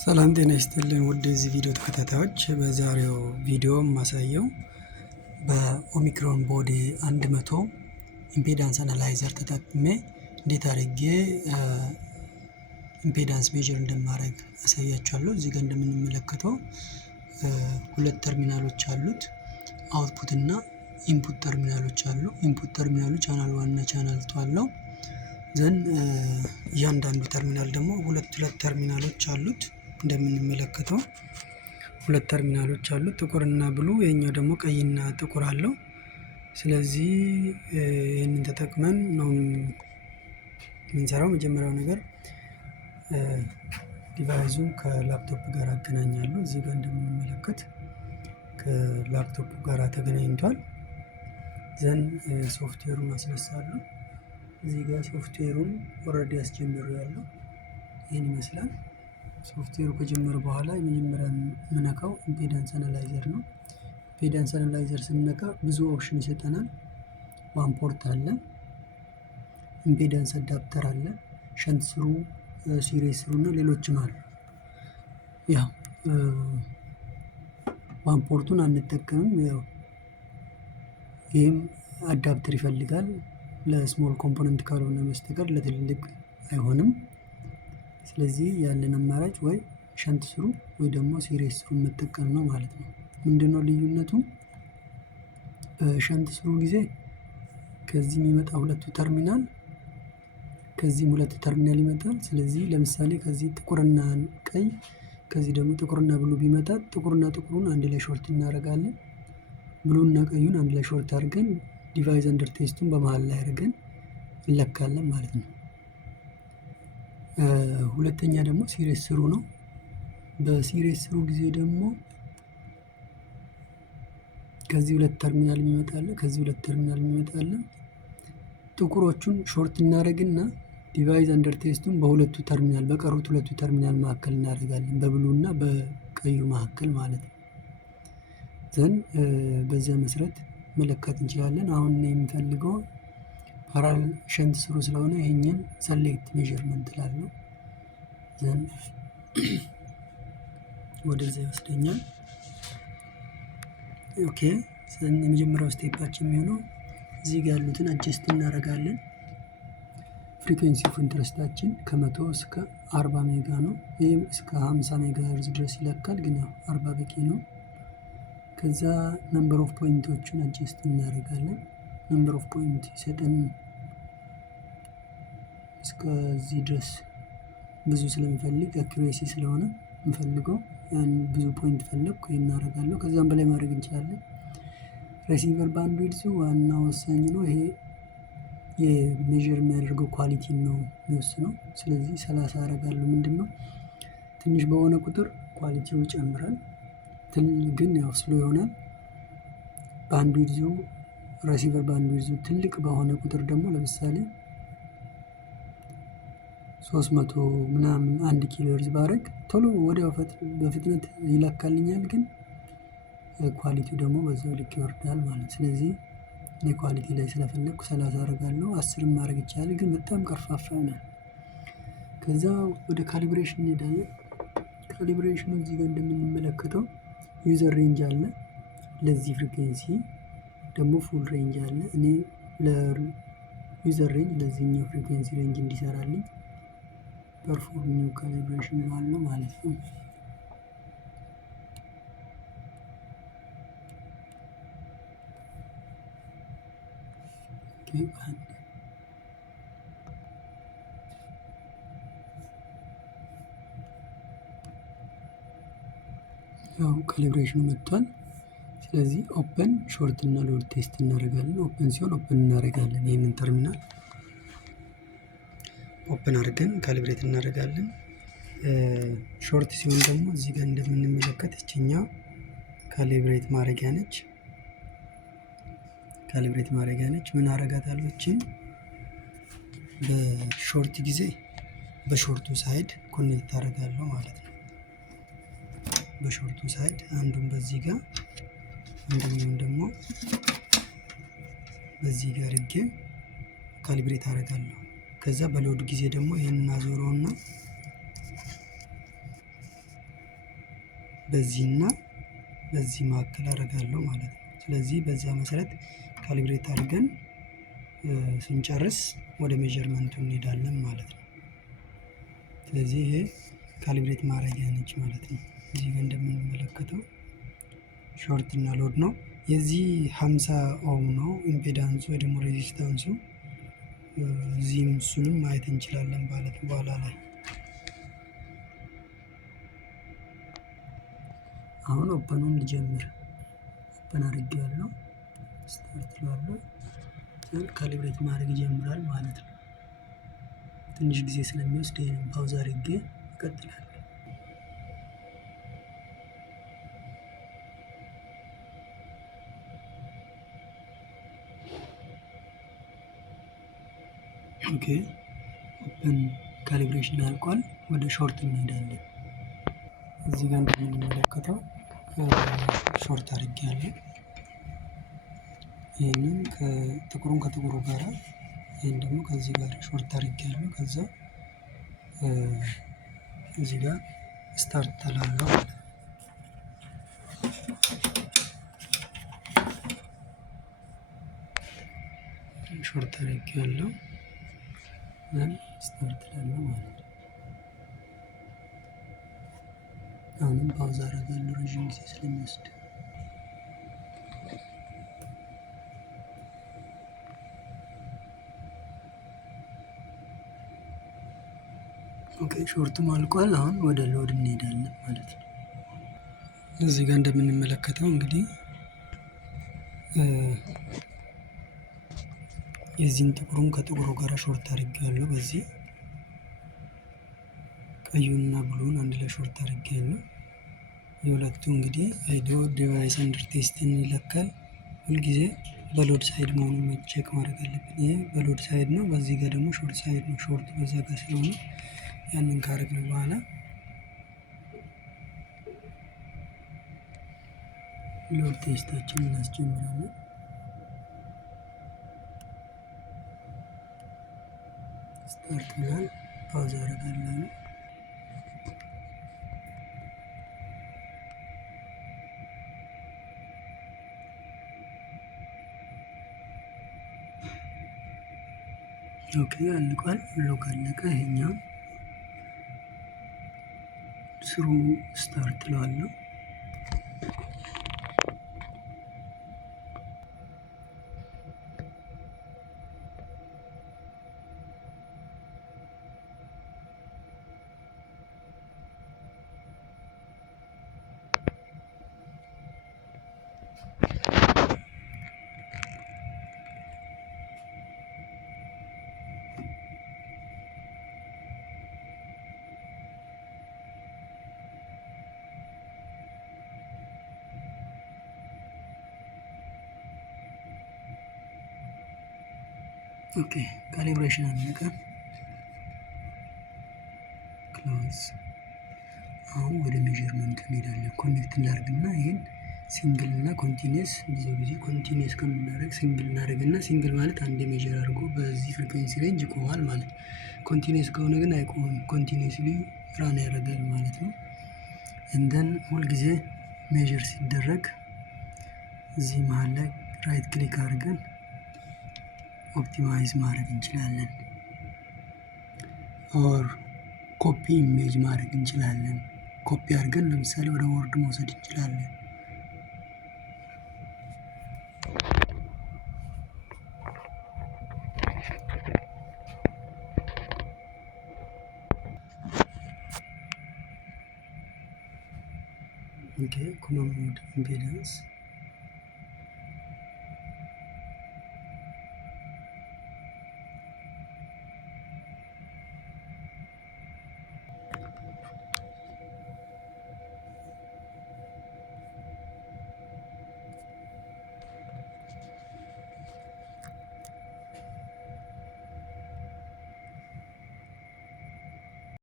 ሰላም ጤና ይስጥልኝ ውድ የዚህ ቪዲዮ ተከታታዮች፣ በዛሬው ቪዲዮ ማሳየው በኦሚክሮን ቦዲ 100 ኢምፔዳንስ አናላይዘር ተጠቅሜ እንዴት አድርጌ ኢምፔዳንስ ሜዥር እንደማድረግ አሳያችኋለሁ። እዚህ ጋር እንደምንመለከተው ሁለት ተርሚናሎች አሉት። አውትፑት እና ኢንፑት ተርሚናሎች አሉ። ኢንፑት ተርሚናሉ ቻናል 1 እና ቻናል 2 አለው። ዘን እያንዳንዱ ተርሚናል ደግሞ ሁለት ተርሚናሎች አሉት። እንደምንመለከተው ሁለት ተርሚናሎች አሉት፣ ጥቁርና ብሉ። የኛው ደግሞ ቀይና ጥቁር አለው። ስለዚህ ይሄንን ተጠቅመን ነው የምንሰራው። መጀመሪያው ነገር ዲቫይሱን ከላፕቶፕ ጋር አገናኛለሁ። እዚህ ጋር እንደምንመለከት ከላፕቶፕ ጋር ተገናኝቷል። ዘን ሶፍትዌሩን አስነሳለሁ። እዚህ ጋር ሶፍትዌሩን ኦልሬዲ ያስጀምሬያለሁ። ይሄን ይመስላል። ሶፍትዌሩ ከጀመረ በኋላ የመጀመሪያ የምነካው ኢምፔዳንስ አናላይዘር ነው። ኢምፔዳንስ አናላይዘር ስንነካ ብዙ ኦፕሽን ይሰጠናል። ዋን ፖርት አለ፣ ኢምፔዳንስ አዳፕተር አለ፣ ሸንት ስሩ፣ ሲሪስ ስሩ እና ሌሎችም አሉ። ያው ዋን ፖርቱን አንጠቀምም። ያው ይህም አዳፕተር ይፈልጋል። ለስሞል ኮምፖነንት ካልሆነ በስተቀር ለትልልቅ አይሆንም። ስለዚህ ያለን አማራጭ ወይ ሸንት ስሩ ወይ ደግሞ ሲሪስ ስሩ መጠቀም ነው ማለት ነው። ምንድነው ልዩነቱ? ሸንት ስሩ ጊዜ ከዚህ የሚመጣ ሁለቱ ተርሚናል ከዚህም ሁለት ተርሚናል ይመጣል። ስለዚህ ለምሳሌ ከዚህ ጥቁርና ቀይ ከዚህ ደግሞ ጥቁርና ብሉ ቢመጣ ጥቁርና ጥቁሩን አንድ ላይ ሾርት እናደርጋለን። ብሉና ቀዩን አንድ ላይ ሾርት አድርገን ዲቫይስ አንደር ቴስቱን በመሃል ላይ አድርገን እንለካለን ማለት ነው። ሁለተኛ ደግሞ ሲሪስ ስሩ ነው። በሲሪስ ስሩ ጊዜ ደግሞ ከዚህ ሁለት ተርሚናል የሚመጣለ ከዚህ ሁለት ተርሚናል የሚመጣለ ጥቁሮቹን ሾርት እናደርግና ዲቫይስ አንደር ቴስቱን በሁለቱ ተርሚናል በቀሩት ሁለቱ ተርሚናል መካከል እናደርጋለን፣ በብሉና በቀዩ መካከል ማለት ነው። ዘን በዚያ መሰረት መለካት እንችላለን። አሁን የምፈልገው ፓራል ሸንት ስሩ ስለሆነ ይሄንን ሰሌክት ሜዥርመንት ላለው ዘን ወደዚያ ይወስደኛል። ኦኬ፣ የመጀመሪያው ስቴፓችን የሚሆነው እዚህ ጋር ያሉትን አጀስት እናደርጋለን። ፍሪኩዌንሲ ኦፍ ኢንተረስታችን ከ100 እስከ 40 ሜጋ ነው። ይህም እስከ 50 ሜጋ ሄርዝ ድረስ ይለካል፣ ግን 40 በቂ ነው። ከዛ ነምበር ኦፍ ፖይንቶችን አጀስት እናደርጋለን። ነምበር ኦፍ ፖይንት ይሰጠን እስከዚህ ድረስ ብዙ ስለምፈልግ አኩሬሲ ስለሆነ የምፈልገው ያን ብዙ ፖይንት ፈለግኩ እናደርጋለሁ። ከዛም በላይ ማድረግ እንችላለን። ሬሲቨር ባንድዊድዙ ዋና ወሳኝ ነው። ይሄ የሜዥር የሚያደርገው ኳሊቲ ነው የሚወስነው። ስለዚህ 30 አደርጋለሁ። ምንድነው ትንሽ በሆነ ቁጥር ኳሊቲው ይጨምራል፣ ግን ያው ስሎ ይሆናል። ባንድዊድዙ ሬሲቨር ባንድዊድዙ ትልቅ በሆነ ቁጥር ደግሞ ለምሳሌ 300 ምናምን 1 ኪሎ ሄርዝ ባረግ ቶሎ ወዲያው በፍጥነት ይለካልኛል፣ ግን ኳሊቲው ደግሞ በዛው ልክ ይወርዳል ማለት። ስለዚህ እኔ ኳሊቲ ላይ ስለፈለግኩ 30 አደርጋለሁ። 10 ማድረግ ይቻላል፣ ግን በጣም ቀርፋፋ ነው። ከዛ ወደ ካሊብሬሽን እንሄዳለን። ካሊብሬሽኑ እዚህ ጋር እንደምንመለከተው ዩዘር ሬንጅ አለ። ለዚህ ፍሪኩዌንሲ ደግሞ ፉል ሬንጅ አለ። እኔ ለዩዘር ሬንጅ ለዚህኛው ፍሪኩዌንሲ ሬንጅ እንዲሰራልኝ ፐርፎርም ኒው ካሊብሬሽን አለ ማለት ነው። ያው ካሊብሬሽኑ መጥቷል። ስለዚህ ኦፕን ሾርት እና ሎድ ቴስት እናደርጋለን። ኦፕን ሲሆን ኦፕን እናደርጋለን። ይህንን ተርሚናል ኦፕን አድርገን ካሊብሬት እናደርጋለን። ሾርት ሲሆን ደግሞ እዚህ ጋር እንደምንመለከት እችኛው ካሊብሬት ማድረጊያ ነች። ካሊብሬት ማድረጊያ ነች። ምን አረጋታለሁ? እቺን በሾርት ጊዜ በሾርቱ ሳይድ ኮኔክት አደርጋለሁ ማለት ነው። በሾርቱ ሳይድ አንዱን በዚህ ጋር አንደኛውን ደግሞ በዚህ ጋር አድርጌ ካሊብሬት አደርጋለሁ። ከዛ በሎድ ጊዜ ደግሞ ይሄንን አዞረውና በዚህና በዚህ መካከል አደርጋለሁ ማለት ነው። ስለዚህ በዛ መሰረት ካሊብሬት አድርገን ስንጨርስ ወደ ሜዠርመንቱ እንሄዳለን ማለት ነው። ስለዚህ ይሄ ካሊብሬት ማድረጊያ ነች ማለት ነው። እዚህ ጋር እንደምንመለከተው ሾርት እና ሎድ ነው። የዚህ 50 ኦhm ነው ኢምፔዳንሱ ወይ ደግሞ ሬዚስታንሱ። እዚህም እሱንም ማየት እንችላለን ማለት በኋላ ላይ። አሁን ኦፐኑን ልጀምር። ኦፐን አድርጌዋለሁ። ስታርት ላለው ካሊብሬት ማድረግ ይጀምራል ማለት ነው። ትንሽ ጊዜ ስለሚወስድ ይሄንን ፓውዝ አድርጌ እቀጥላለሁ። ኦኬ ኦፐን ካሊብሬሽን አልቋል። ወደ ሾርት እንሄዳለን። እዚህ ጋር እንደምንመለከተው ሾርት አድርጌያለሁ። ይህንን ከጥቁሩን ከጥቁሩ ጋር ይህን ደግሞ ከዚህ ጋር ሾርት አድርጌያለሁ። ከዛ እዚህ ጋር ስታርት ተላለሁ ማለት ነው። ሾርት አድርጌያለሁ ስታርት ላለሁ ማለት ነው። አሁንም ፓውዝ አደርጋለሁ ረዥም ጊዜ ስለሚወስድ። ኦኬ ሾርቱም አልቋል። አሁን ወደ ሎድ እንሄዳለን ማለት ነው። እዚህ ጋር እንደምንመለከተው እንግዲህ የዚህን ጥቁሩን ከጥቁሩ ጋር ሾርት አድርጌያለሁ። በዚህ ቀዩንና ብሉን አንድ ላይ ሾርት አድርጌያለሁ። የሁለቱ እንግዲህ አይዲዮ ዲቫይስ አንደር ቴስትን ይለካል። ሁልጊዜ በሎድ ሳይድ መሆኑን ቼክ ማድረግ አለብን። ይሄ በሎድ ሳይድ ነው። በዚህ ጋር ደግሞ ሾርት ሳይድ ነው። ሾርት በዛ ጋር ስለሆነ ያንን ካረግን በኋላ ሎድ ቴስታችንን እናስጀምራለን። ስታርት ብሏል። ፓውዝ አደርጋለሁ። ኦኬ አልቋል። ሎግ አለቀ። ይሄኛው ስሩ ስታርት እለዋለሁ። ኦኬ ካሊብሬሽን አለቀ። ክሎዝ። አሁን ወደ ሜዠርመንት እንሄዳለን። ኮኔክት እናደርግና ይሄን ሲንግል እና ኮንቲኒየስ ብዙ ጊዜ ኮንቲኒየስ ከምናደርግ ሲንግል እናደርግና ሲንግል ማለት አንድ ሜዠር አድርጎ በዚህ ፍሪኩዌንሲ ሬንጅ ይቆማል ማለት ነው። ኮንቲኒየስ ከሆነ ግን አይቆምም። ኮንቲኒየስሊ ራን ያደርጋል ማለት ነው። እንደን ሁልጊዜ ሜዠር ሲደረግ እዚህ መሀል ላይ ራይት ክሊክ አድርገን ኦፕቲማይዝ ማድረግ እንችላለን። ኦር ኮፒ ኢሜጅ ማድረግ እንችላለን። ኮፒ አድርገን ለምሳሌ ወደ ወርድ መውሰድ እንችላለን። ኦኬ ኮመን ሞድ ኢምፔዳንስ